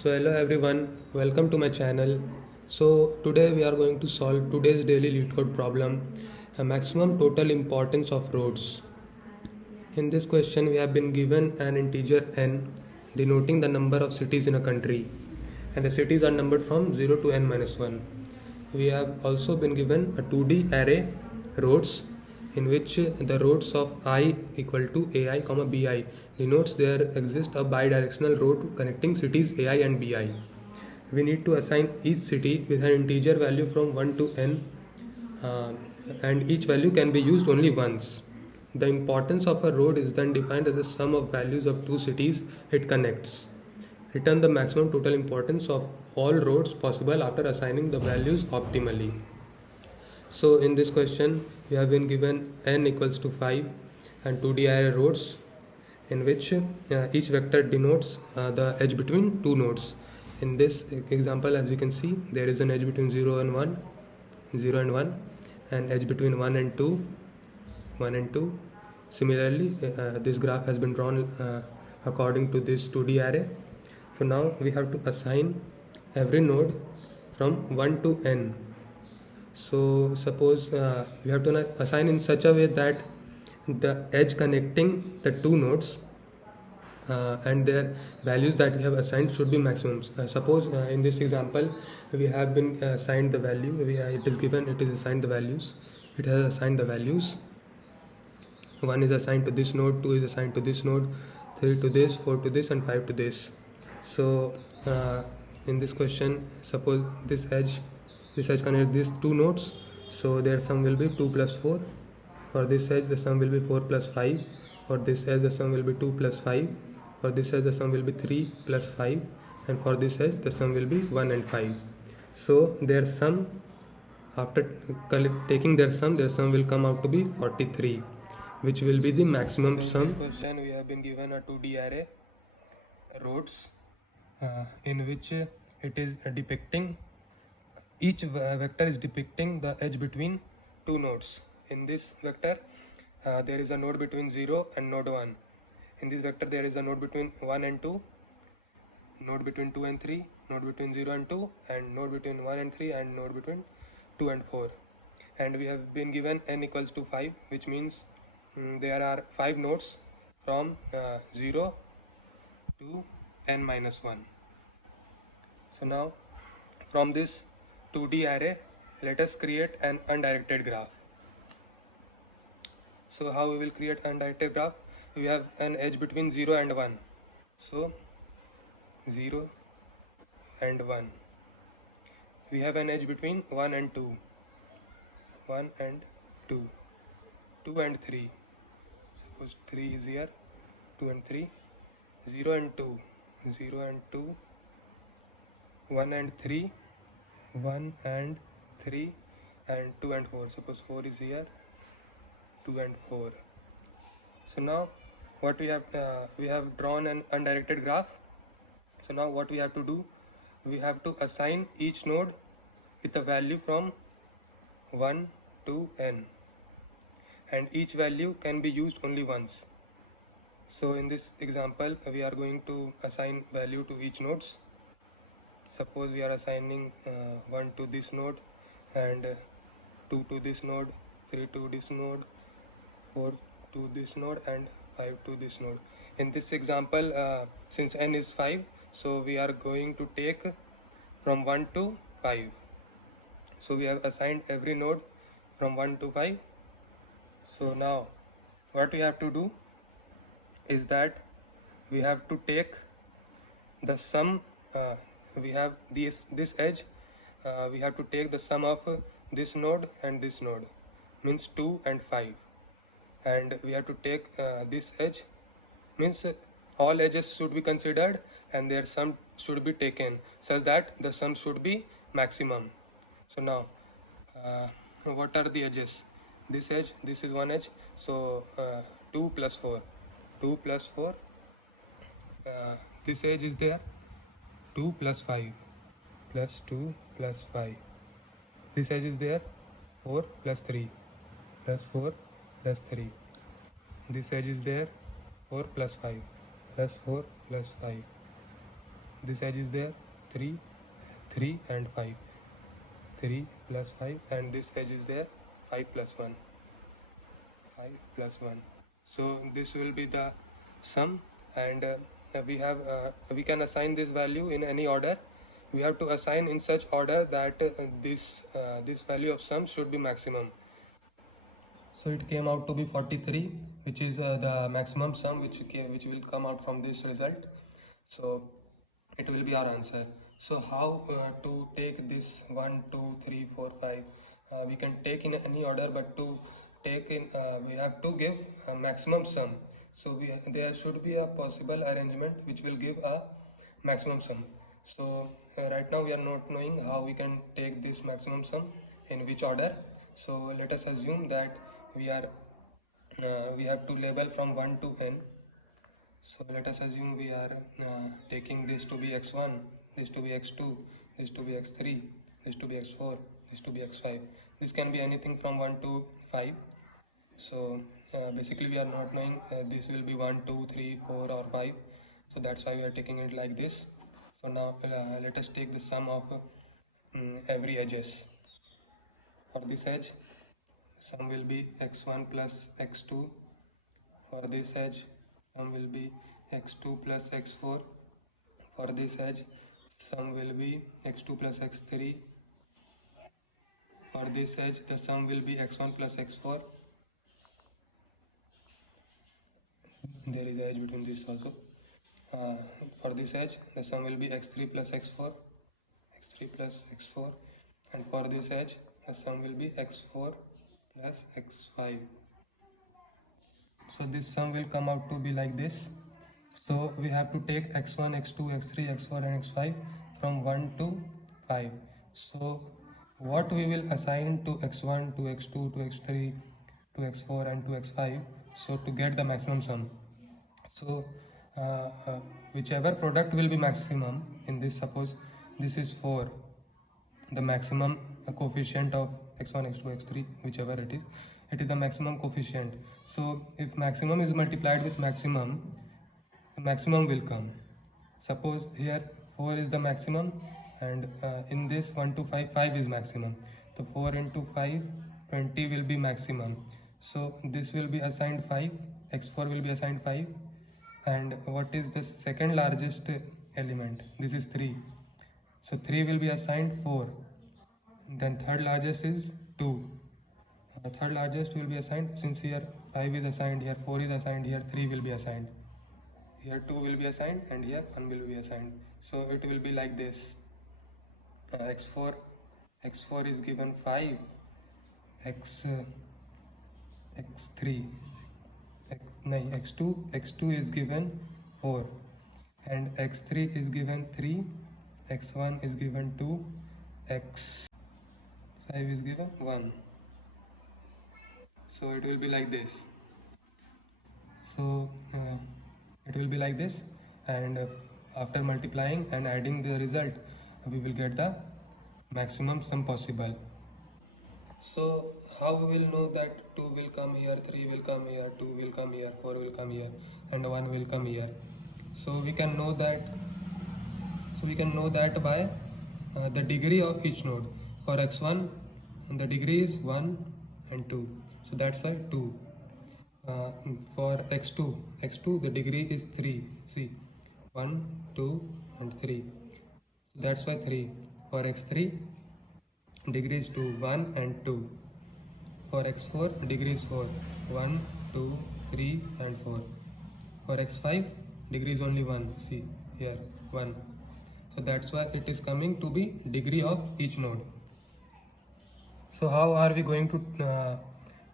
So hello everyone, welcome to my channel. So today we are going to solve today's daily Leetcode problem, a maximum total importance of roads. In this question we have been given an integer n denoting the number of cities in a country, and the cities are numbered from 0 to n minus 1. We have also been given a 2D array roads in which the roads of I equal to ai comma bi denotes there exists a bidirectional road connecting cities ai and bi. We need to assign each city with an integer value from 1 to n, uh, and each value can be used only once. The importance of a road is then defined as the sum of values of two cities it connects. Return the maximum total importance of all roads possible after assigning the values optimally. So in this question we have been given n equals to 5 and 2D array roads in which each vector denotes the edge between two nodes. In this example, as we can see, there is an edge between 0 and 1, 0 and 1, and edge between 1 and 2, 1 and 2. Similarly, this graph has been drawn according to this 2D array. So now we have to assign every node from 1 to n. So suppose we have to assign in such a way that the edge connecting the two nodes and their values that we have assigned should be maximums. Suppose in this example we have been assigned the value, it is given, it is assigned the values, it has assigned the values. 1 is assigned to this node, 2 is assigned to this node, 3 to this, 4 to this, and 5 to this. So in this question, suppose this edge connects these two nodes, so their sum will be 2 plus 4. For this edge the sum will be 4 plus 5. For this edge the sum will be 2 plus 5. For this edge the sum will be 3 plus 5, and for this edge the sum will be 1 and 5. So their sum, after taking their sum will come out to be 43, which will be the maximum sum. In this question we have been given a 2D array roads in which it is depicting, each vector is depicting the edge between two nodes. In this vector there is a node between 0 and node 1. In this vector there is a node between 1 and 2, node between 2 and 3, node between 0 and 2, and node between 1 and 3, and node between 2 and 4. And we have been given n equals to 5, which means there are 5 nodes from 0 to n minus 1. So now from this 2D array, let us create an undirected graph. So how we will create undirected graph? We have an edge between 0 and 1. So 0 and 1. We have an edge between 1 and 2. 1 and 2. 2 and 3. Suppose 3 is here. 2 and 3. 0 and 2. 0 and 2. 1 and 3. 1 and 3, and 2 and 4. Suppose 4 is here. 2 and 4. So now what we have drawn an undirected graph. So now what we have to do, we have to assign each node with a value from 1 to n, and each value can be used only once. So in this example we are going to assign value to each nodes. Suppose we are assigning 1 to this node, and 2 to this node, 3 to this node, 4 to this node, and 5 to this node. In this example, since n is 5, so we are going to take from 1 to 5. So we have assigned every node from 1 to 5. So now what we have to do is that we have to take the sum, we have this edge, we have to take the sum of this node and this node, means 2 and 5, and we have to take this edge, means all edges should be considered and their sum should be taken such that the sum should be maximum. So now what are the edges? This edge, this is one edge, so 2 plus 4, 2 plus 4, this edge is there, 2 plus 5 plus 2 plus 5, this edge is there, 4 plus 3 plus 4 plus 3, this edge is there, 4 plus 5 plus 4 plus 5, this edge is there, 3, 3 and 5, 3 plus 5, and this edge is there, 5 plus 1, 5 plus 1. So this will be the sum, and we can assign this value in any order. We have to assign in such order that this value of sum should be maximum. So it came out to be 43, which is the maximum sum which will come out from this result. So it will be our answer. So how to take this 1 2 3 4 5? We can take in any order, but to take in we have to give a maximum sum. So there should be a possible arrangement which will give a maximum sum. So right now we are not knowing how we can take this maximum sum, in which order. So let us assume that we have to label from 1 to n. So let us assume we are taking this to be x1, this to be x2, this to be x3, this to be x4, this to be x5. This can be anything from 1 to 5. So basically we are not knowing this will be 1 2 3 4 or 5. So that's why we are taking it like this. So now let us take the sum of every edges. For this edge, sum will be x1 plus x2. For this edge, sum will be x2 plus x4. For this edge, sum will be x2 plus x3. For this edge, the sum will be x1 plus x4. There is edge between this also. For this edge, the sum will be x3 plus x4, x3 plus x4, and for this edge, the sum will be x4 plus x5. So this sum will come out to be like this. So we have to take x1, x2, x3, x4 and x5 from 1 to 5. So what we will assign to x1, to x2, to x3, to x4 and to x5, so to get the maximum sum. So whichever product will be maximum in this, suppose this is 4, the maximum coefficient of x1 x2 x3, whichever it is the maximum coefficient. So if maximum is multiplied with maximum, maximum will come. Suppose here 4 is the maximum, and in this 1 to 5, 5 is maximum. So 4 into 5, 20 will be maximum. So this will be assigned 5, x4 will be assigned 5. And what is the second largest element? This is 3. So 3 will be assigned 4. Then third largest is 2. Third largest will be assigned, since here 5 is assigned, here 4 is assigned, here 3 will be assigned, here 2 will be assigned, and here 1 will be assigned. So it will be like this. x4 is given 5, x x3 x2 is given 4, and x3 is given 3, x1 is given 2, x5 is given 1. So it will be like this. So it will be like this, and after multiplying and adding the result, we will get the maximum sum possible. So how we will know that 2 will come here, 3 will come here, 2 will come here, 4 will come here, and 1 will come here? So we can know that by the degree of each node. For x1, the degree is 1 and 2, so that's why 2. For x2 the degree is 3. See, 1 2 and 3, that's why 3. For x3, degree is 2, 1 and 2. For x4, degree is 4, 1 2 3 and 4. For x5, degree is only 1. See here, 1. So that's why it is coming to be degree of each node. So how are we going to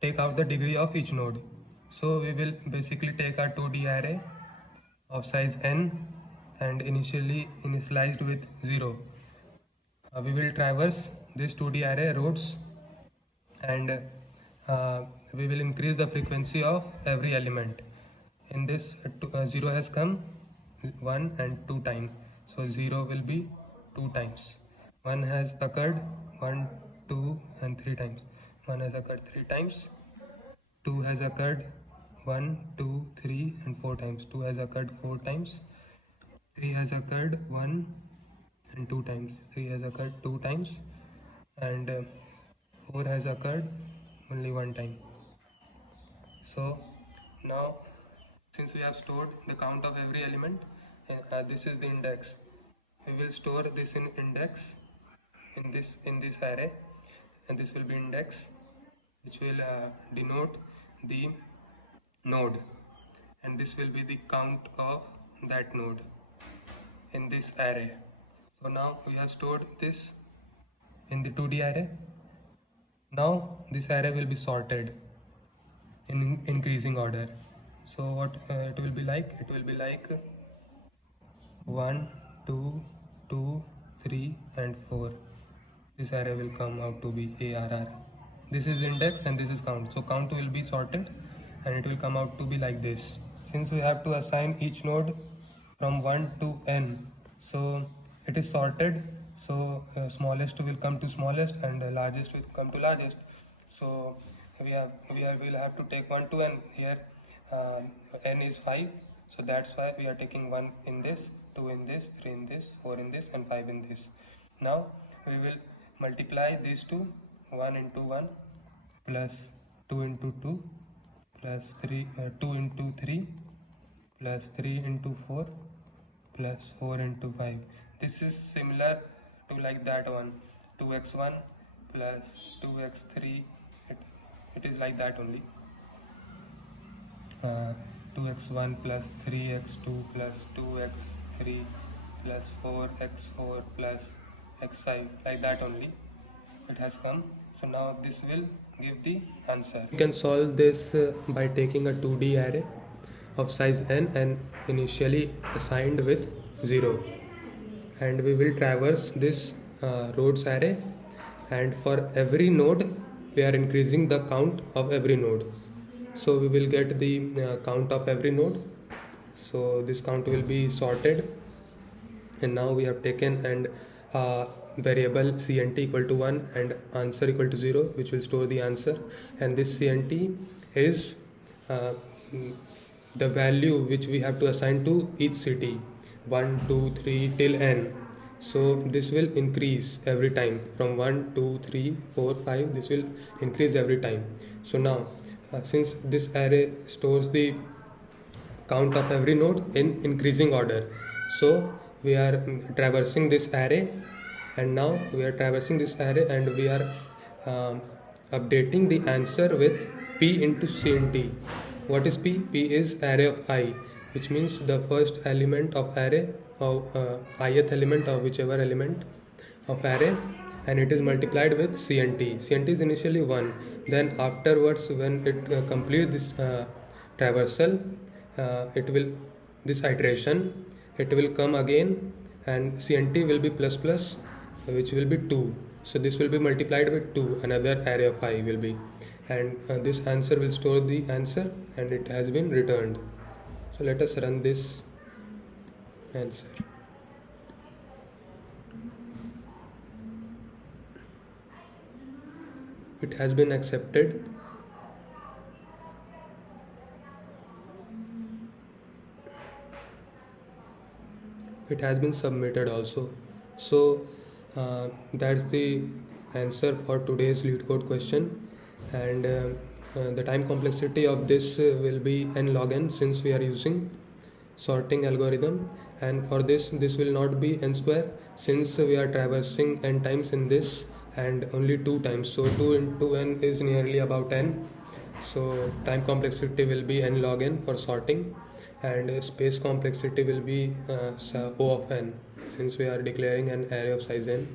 take out the degree of each node? So we will basically take our 2D array of size n and initialized with 0. We will traverse this 2D array roads, and we will increase the frequency of every element. In this 0 has come 1 and 2 times, so 0 will be 2 times. 1 has occurred 1 2 and 3 times. 1 has occurred 3 times. 2 has occurred 1 2 3 and 4 times. 2 has occurred 4 times. 3 has occurred 1 and 2 times. 3 has occurred 2 times, and 4 has occurred only 1 time. So now, since we have stored the count of every element, this is the index. We will store this in index in this array, and this will be index, which will denote the node, and this will be the count of that node in this array. So now we have stored this in the 2D array. Now this array will be sorted in increasing order. So what it will be like? It will be like 1, 2, 2, 3 and 4. This array will come out to be ARR. This is index and this is count. So count will be sorted and it will come out to be like this. Since we have to assign each node from 1 to n, so it is sorted. So smallest will come to smallest and largest will come to largest. So we'll have to take 1 to n. Here n is 5, so that's why we are taking 1 in this, 2 in this, 3 in this, 4 in this and 5 in this. Now we will multiply these two, 1 into 1 plus 2 into 2 plus 2 into 3 plus 3 into 4 plus 4 into 5. This is similar to like that one, 2x1 plus 2x3. It is like that only. 2x1 plus 3x2 plus 2x3 plus 4x4 plus x5, like that only it has come. So now this will give the answer. You can solve this by taking a 2D array of size n and initially assigned with 0, and we will traverse this rows array, and for every node we are increasing the count of every node. So we will get the count of every node. So this count will be sorted, and now we have taken and variable cnt equal to 1 and answer equal to 0, which will store the answer, and this cnt is the value which we have to assign to each city, 1 2 3 till n. So this will increase every time from 1 2 3 4 5. This will increase every time. So now since this array stores the count of every node in increasing order, so we are traversing this array, and now we are traversing this array and we are updating the answer with p into cnt. What is p? P is array of I, which means the first element of array of ith element of whichever element of array, and it is multiplied with cnt. Cnt is initially 1, then afterwards when it completes this traversal, this iteration, it will come again, and cnt will be plus plus, which will be 2. So this will be multiplied with 2, another array of I will be, and this answer will store the answer, and it has been returned. So let us run this answer. It has been accepted. It has been submitted also. So that's the answer for today's Leetcode question, and the time complexity of this will be n log n, since we are using sorting algorithm, and for this will not be n square, since we are traversing n times in this and only 2 times, so 2 into n is nearly about n. So time complexity will be n log n for sorting, and space complexity will be O of n, since we are declaring an array of size n.